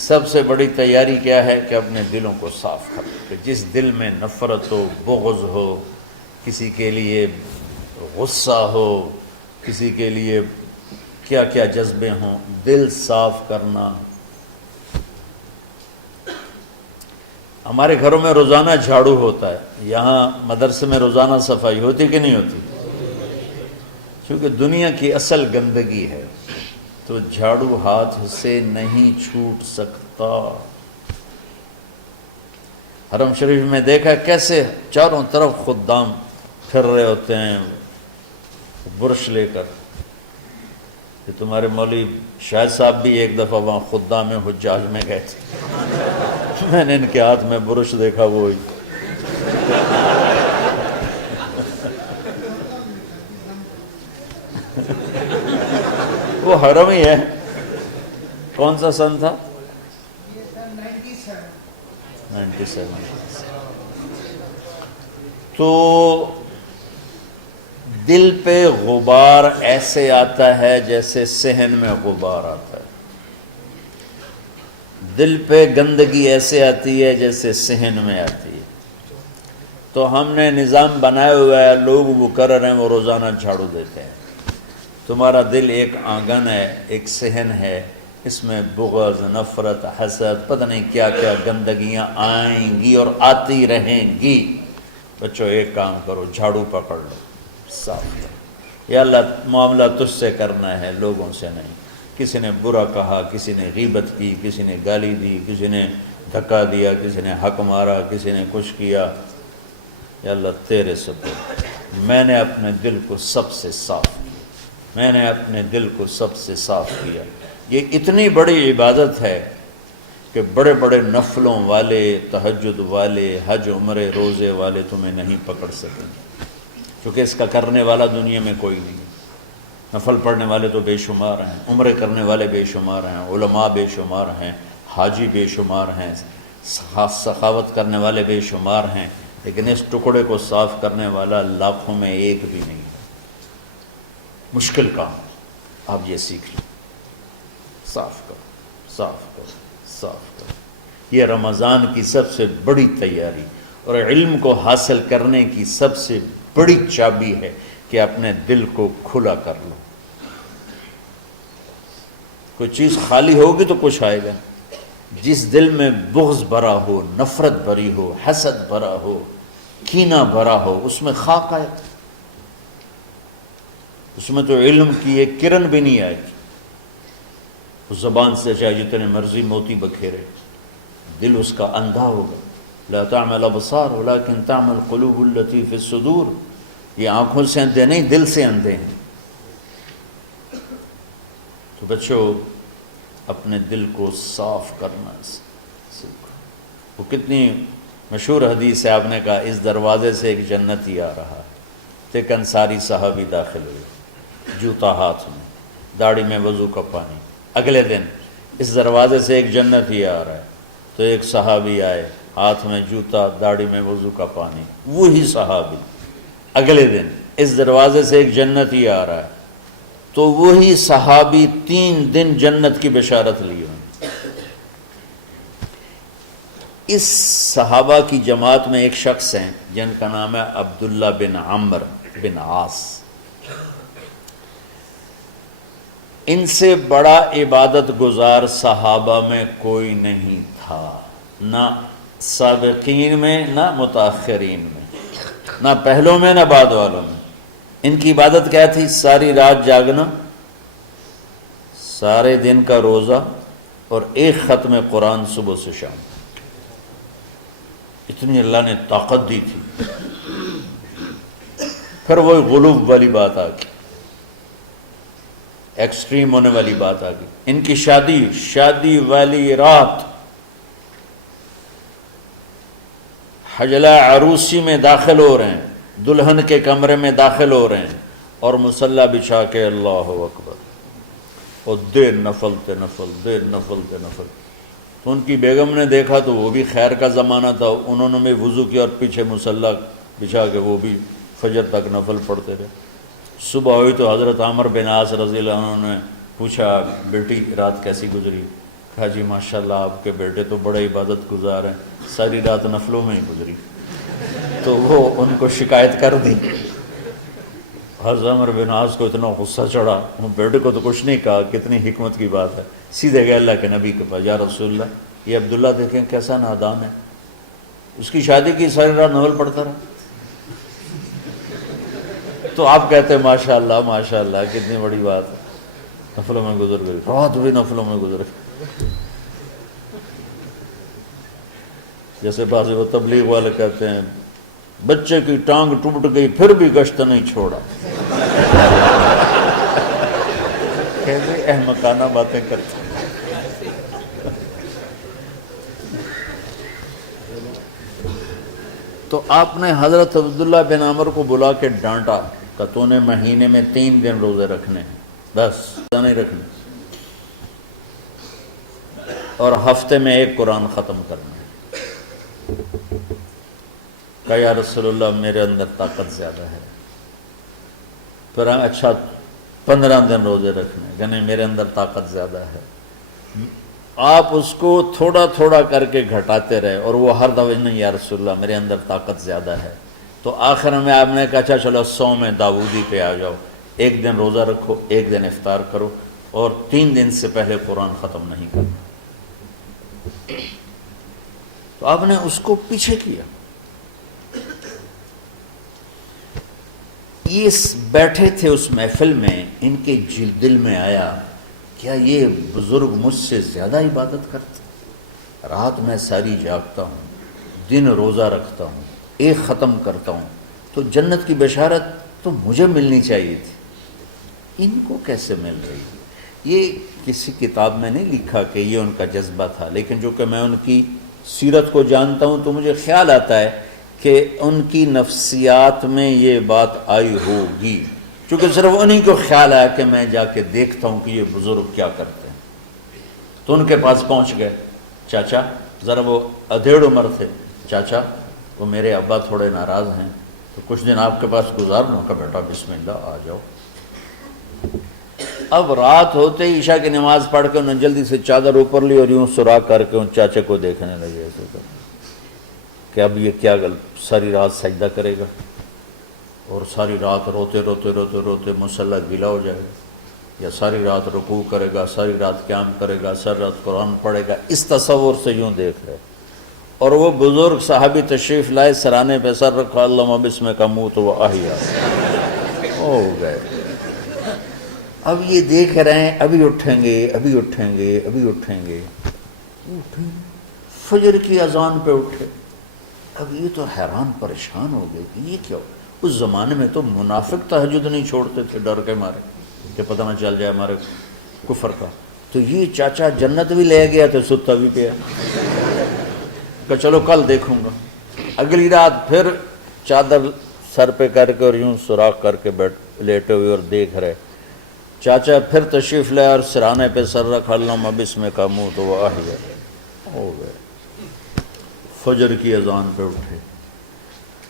سب سے بڑی تیاری کیا ہے کہ اپنے دلوں کو صاف کر لو، کہ جس دل میں نفرت ہو، بغض ہو، کسی کے لیے غصہ ہو، کسی کے لیے کیا کیا جذبے ہوں، دل صاف کرنا۔ ہمارے گھروں میں روزانہ جھاڑو ہوتا ہے، یہاں مدرسے میں روزانہ صفائی ہوتی کہ نہیں ہوتی؟ کیونکہ دنیا کی اصل گندگی ہے تو جھاڑو ہاتھ سے نہیں چھوٹ سکتا۔ حرم شریف میں دیکھا کیسے چاروں طرف خدام پھر رہے ہوتے ہیں برش لے کر، کہ تمہارے مولوی شاہد صاحب بھی ایک دفعہ وہاں خدام حجاج میں گئے تھے، میں نے ان کے ہاتھ میں برش دیکھا، وہی وہ حرم ہی ہے۔ کون سا سن تھا؟ 97۔ تو دل پہ غبار ایسے آتا ہے جیسے صحن میں غبار آتا ہے، دل پہ گندگی ایسے آتی ہے جیسے صحن میں آتی ہے۔ تو ہم نے نظام بنایا ہوا ہے، لوگ وہ کر رہے ہیں، وہ روزانہ جھاڑو دیتے ہیں۔ تمہارا دل ایک آنگن ہے، ایک صحن ہے، اس میں بغض، نفرت، حسد، پتہ نہیں کیا کیا گندگیاں آئیں گی اور آتی رہیں گی۔ بچوں ایک کام کرو، جھاڑو پکڑ لو، صاف کرو۔ یا اللہ معاملہ تجھ سے کرنا ہے، لوگوں سے نہیں۔ کسی نے برا کہا، کسی نے غیبت کی، کسی نے گالی دی، کسی نے دھکا دیا، کسی نے حق مارا، کسی نے کچھ کیا، یا اللہ تیرے سبب میں نے اپنے دل کو سب سے صاف کیا، میں نے اپنے دل کو سب سے صاف کیا۔ یہ اتنی بڑی عبادت ہے کہ بڑے بڑے نفلوں والے، تہجد والے، حج عمرے روزے والے تمہیں نہیں پکڑ سکیں گے، کیونکہ اس کا کرنے والا دنیا میں کوئی نہیں۔ نفل پڑھنے والے تو بے شمار ہیں، عمرے کرنے والے بے شمار ہیں، علماء بے شمار ہیں، حاجی بے شمار ہیں، سخاوت کرنے والے بے شمار ہیں، لیکن اس ٹکڑے کو صاف کرنے والا لاکھوں میں ایک بھی نہیں۔ مشکل کام، آپ یہ سیکھ لیں، صاف کرو، صاف کرو، صاف کرو۔ یہ رمضان کی سب سے بڑی تیاری اور علم کو حاصل کرنے کی سب سے بڑی چابی ہے کہ اپنے دل کو کھلا کر لو۔ کوئی چیز خالی ہوگی تو کچھ آئے گا۔ جس دل میں بغض بھرا ہو، نفرت بھری ہو، حسد بھرا ہو، کینہ بھرا ہو، اس میں خاک آئے گا، اس میں تو علم کی ایک کرن بھی نہیں آئے گی۔ اس زبان سے چاہے جتنے مرضی موتی بکھیرے، دل اس کا اندھا ہوگا۔ لا تعمى الابصار ولكن تعمى القلوب التي في الصدور۔ یہ آنکھوں سے اندھے نہیں، دل سے اندھے ہیں۔ تو بچوں اپنے دل کو صاف کرنا سیکھو۔ وہ کتنی مشہور حدیث ہے، آپ نے کہا اس دروازے سے ایک جنتی آ رہا ہے، ایک انصاری صحابی داخل ہوئے، جوتا ہاتھ میں، داڑھی میں وضو کا پانی۔ اگلے دن اس دروازے سے ایک جنتی آ رہا ہے، تو ایک صحابی آئے، ہاتھ میں جوتا، داڑھی میں وضو کا پانی، وہی صحابی۔ اگلے دن اس دروازے سے ایک جنتی آ رہا ہے، تو وہی صحابی 3 دن جنت کی بشارت لی ہوئی۔ اس صحابہ کی جماعت میں ایک شخص ہیں جن کا نام ہے عبداللہ بن عمرو بن عاص۔ ان سے بڑا عبادت گزار صحابہ میں کوئی نہیں تھا، نہ سابقین میں نہ متاخرین میں، نہ پہلوں میں نہ بعد والوں میں۔ ان کی عبادت کیا تھی؟ ساری رات جاگنا، سارے دن کا روزہ، اور ایک ختم قرآن صبح سے شام۔ اتنی اللہ نے طاقت دی تھی۔ پھر وہ غلوب والی بات آ گئی، ایکسٹریم ہونے والی بات آ گئی۔ ان کی شادی والی رات حجلہ عروسی میں داخل ہو رہے ہیں، دلہن کے کمرے میں داخل ہو رہے ہیں، اور مصلی بچھا کے اللہ اکبر، اور دیر نفل تے نفل، دیر نفل تے نفل۔ تو ان کی بیگم نے دیکھا تو وہ بھی خیر کا زمانہ تھا، انہوں نے بھی وضو کیا اور پیچھے مصلی بچھا کے وہ بھی فجر تک نفل پڑھتے رہے۔ صبح ہوئی تو حضرت عمرو بن عاص رضی اللہ عنہ نے پوچھا، بیٹی رات کیسی گزری؟ کہا جی ماشاءاللہ آپ کے بیٹے تو بڑے عبادت گزار ہیں، ساری رات نفلوں میں ہی گزری۔ تو وہ ان کو شکایت کر دی۔ حضرت عمر بن عاص کو اتنا غصہ چڑھا، وہ بیٹے کو تو کچھ نہیں کہا، کتنی حکمت کی بات ہے، سیدھے گئے اللہ کے نبی کے پاس، یا رسول اللہ یہ عبداللہ دیکھیں کیسا نادان ہے، اس کی شادی کی ساری رات نفل پڑھتا رہا۔ تو آپ کہتے ہیں ماشاءاللہ ماشاءاللہ کتنی بڑی بات ہے، نفلوں میں گزر گئی، رات بھی نفلوں میں گزر گئی۔ جیسے بعض وہ تبلیغ والے کہتے ہیں بچے کی ٹانگ ٹوٹ گئی پھر بھی گشت نہیں چھوڑا، کیسے احمقانہ باتیں کرتے ہیں۔ تو آپ نے حضرت عبداللہ بن عمر کو بلا کے ڈانٹا کہ تو نے مہینے میں 3 دن روزے رکھنے ہیں، بس نہیں رکھنے، اور ہفتے میں 1 قرآن ختم کرنا ہے۔ کہا یا رسول اللہ میرے اندر طاقت زیادہ ہے۔ پھر اچھا 15 دن روزے رکھنے، کہنے میرے اندر طاقت زیادہ ہے۔ آپ اس کو تھوڑا تھوڑا کر کے گھٹاتے رہے، اور وہ ہر دفعہ نہیں یا رسول اللہ میرے اندر طاقت زیادہ ہے۔ تو آخر میں آپ نے کہا اچھا چلو 100 میں داؤدی پہ آ جاؤ، 1 دن روزہ رکھو، 1 دن افطار کرو، اور 3 دن سے پہلے قرآن ختم نہیں کرنا۔ تو آپ نے اس کو پیچھے کیا۔ یہ بیٹھے تھے اس محفل میں، ان کے دل میں آیا کیا یہ بزرگ مجھ سے زیادہ عبادت کرتے؟ رات میں ساری جاگتا ہوں، دن روزہ رکھتا ہوں، 1 ختم کرتا ہوں، تو جنت کی بشارت تو مجھے ملنی چاہیے تھی، ان کو کیسے مل رہی؟ یہ کسی کتاب میں نہیں لکھا کہ یہ ان کا جذبہ تھا، لیکن جو کہ میں ان کی سیرت کو جانتا ہوں تو مجھے خیال آتا ہے کہ ان کی نفسیات میں یہ بات آئی ہوگی، چونکہ صرف انہی کو خیال آیا کہ میں جا کے دیکھتا ہوں کہ یہ بزرگ کیا کرتے ہیں۔ تو ان کے پاس پہنچ گئے، چاچا، ذرا وہ ادھیڑ عمر تھے، چاچا وہ میرے ابا تھوڑے ناراض ہیں تو کچھ دن آپ کے پاس گزارنا کا، بیٹا بسم اللہ آ جاؤ۔ اب رات ہوتے ہی عشاء کی نماز پڑھ کے انہوں نے جلدی سے چادر اوپر لی اور یوں سراغ کر کے ان چاچے کو دیکھنے لگے ایسے کر کہ اب یہ کیا ساری رات سجدہ کرے گا، اور ساری رات روتے روتے روتے روتے مصلی گیلا ہو جائے گا، یا ساری رات رکوع کرے گا، ساری رات قیام کرے گا، ساری رات قرآن پڑھے گا، اس تصور سے یوں دیکھ رہے۔ اور وہ بزرگ صحابی تشریف لائے، سرانے پہ سر رکھا، اللہم بسمک اموت و احیا، ہو گئے۔ اب یہ دیکھ رہے ہیں ابھی اٹھیں گے، ابھی اٹھیں گے، ابھی اٹھیں گے، فجر کی اذان پہ اٹھے۔ اب یہ تو حیران پریشان ہو گئے کہ یہ کیا ہو؟ اس زمانے میں تو منافق تہجد نہیں چھوڑتے تھے ڈر کے مارے کہ پتہ نہ چل جائے ہمارے کفر کا، تو یہ چاچا جنت بھی لے گیا تو ستا بھی پیا کہ چلو کل دیکھوں گا۔ اگلی رات پھر چادر سر پہ کر کے اور یوں سوراخ کر کے لیٹے ہوئے اور دیکھ رہے۔ چاچا پھر تشریف لے اور سرانے پہ سر رکھا، اللہم بسمک اموت و احیا، ہو گئے۔ فجر کی اذان پہ اٹھے،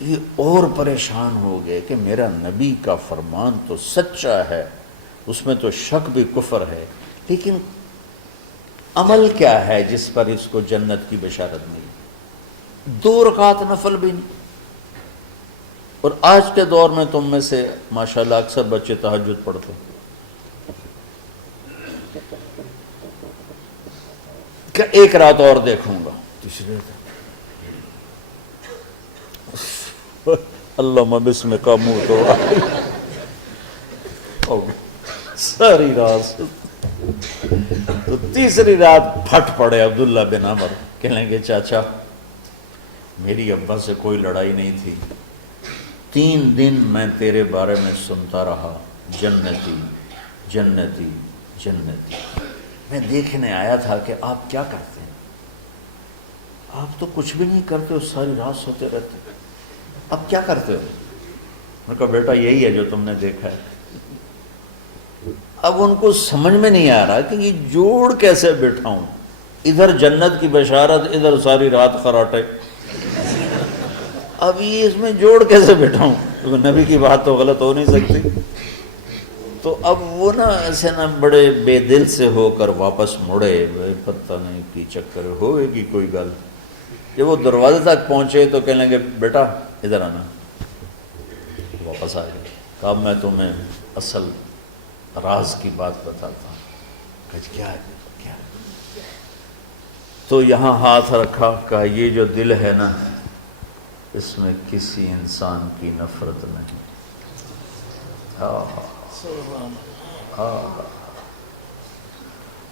یہ اور پریشان ہو گئے کہ میرا نبی کا فرمان تو سچا ہے، اس میں تو شک بھی کفر ہے، لیکن عمل کیا ہے جس پر اس کو جنت کی بشارت ملی؟ 2 رکعت نفل بھی نہیں۔ اور آج کے دور میں تم میں سے ماشاءاللہ اکثر بچے تہجد پڑھتے کہ 1 رات اور دیکھوں گا، تیسری رات اللہم بسمک اموت و احیا، ساری رات۔ تو تیسری رات پھٹ پڑے عبداللہ بن عمر، کہنے لگے چاچا میری ابا سے کوئی لڑائی نہیں تھی، 3 دن میں تیرے بارے میں سنتا رہا، جنتی جنتی جنتی۔ میں دیکھنے آیا تھا کہ آپ کیا کرتے ہیں، آپ تو کچھ بھی نہیں کرتے ہو، ساری رات سوتے رہتے، اب کیا کرتے ہو؟ میں کہا بیٹا یہی ہے جو تم نے دیکھا ہے۔ اب ان کو سمجھ میں نہیں آ رہا کہ یہ جوڑ کیسے بٹھاؤں، ادھر جنت کی بشارت، ادھر ساری رات خراٹے، اب یہ اس میں جوڑ کیسے بٹھاؤں؟ کیونکہ نبی کی بات تو غلط ہو نہیں سکتی۔ تو اب وہ نا ایسے نا بڑے بے دل سے ہو کر واپس مڑے، پتہ نہیں کی چکر ہوئے گی کوئی گل۔ جب وہ دروازے تک پہنچے تو کہنے لگے بیٹا ادھر آنا، واپس آ گئے۔ اب میں تمہیں اصل راز کی بات بتاتا ہوں۔ کہا کیا ہے کیا ہے؟ تو یہاں ہاتھ رکھا، کہا یہ جو دل ہے نا اس میں کسی انسان کی نفرت نہیں۔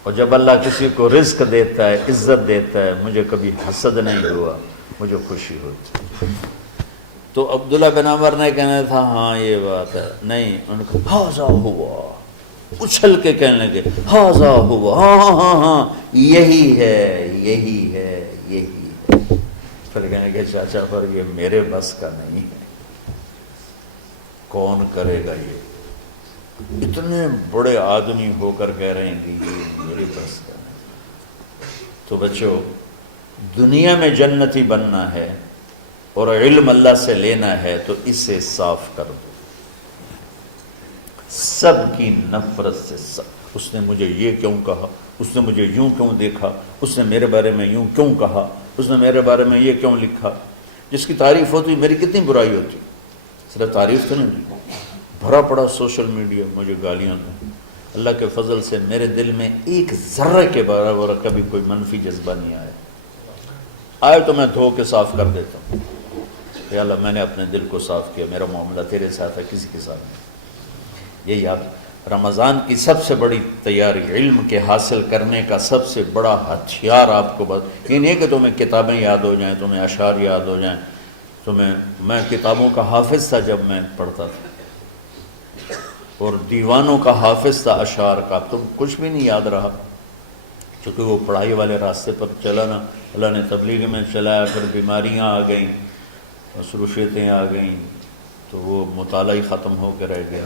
اور جب اللہ کسی کو رزق دیتا ہے، عزت دیتا ہے، مجھے کبھی حسد نہیں ہوا، مجھے خوشی ہوتی۔ تو عبداللہ بن عمر نے کہنا تھا ہاں یہ بات ہے، نہیں، ان کو ہاذا ہوا، اچھل کے کہنے لگے ہاذا ہوا، ہاں ہاں ہاں ہاں یہی ہے یہی ہے یہی ہے۔ پھر کہنے کہ چاچا پر یہ میرے بس کا نہیں ہے، کون کرے گا یہ؟ اتنے بڑے آدمی ہو کر کہہ رہے ہیں کہ یہ میرے بس کا نہیں۔ تو بچوں، دنیا میں جنتی بننا ہے اور علم اللہ سے لینا ہے تو اسے صاف کر دو، سب کی نفرت سے۔ اس نے مجھے یہ کیوں کہا، اس نے مجھے یوں کیوں دیکھا، اس نے میرے بارے میں یوں کیوں کہا، اس نے میرے بارے میں یہ کیوں لکھا۔ جس کی تعریف ہوتی میری کتنی برائی ہوتی، صرف تعریف تو نہیں، بھرا پڑا سوشل میڈیا مجھے گالیاں دیں۔ اللہ کے فضل سے میرے دل میں ایک ذرے کے برابر کبھی کوئی منفی جذبہ نہیں آیا، آئے تو میں دھو کے صاف کر دیتا ہوں۔ یا اللہ میں نے اپنے دل کو صاف کیا، میرا معاملہ تیرے ساتھ ہے، کسی کے ساتھ نہیں۔ یہ یاد، رمضان کی سب سے بڑی تیاری، علم کے حاصل کرنے کا سب سے بڑا ہتھیار آپ کو بس یہ نہیں کہ تمہیں کتابیں یاد ہو جائیں، تمہیں اشعار یاد ہو جائیں، میں کتابوں کا حافظ تھا جب میں پڑھتا تھا، اور دیوانوں کا حافظ تھا اشعار کا، تم کچھ بھی نہیں یاد رہا، چونکہ وہ پڑھائی والے راستے پر چلا نا، اللہ نے تبلیغ میں چلایا، پھر بیماریاں آ گئیں، مصروفیتیں آ گئیں، تو وہ مطالعہ ہی ختم ہو کے رہ گیا۔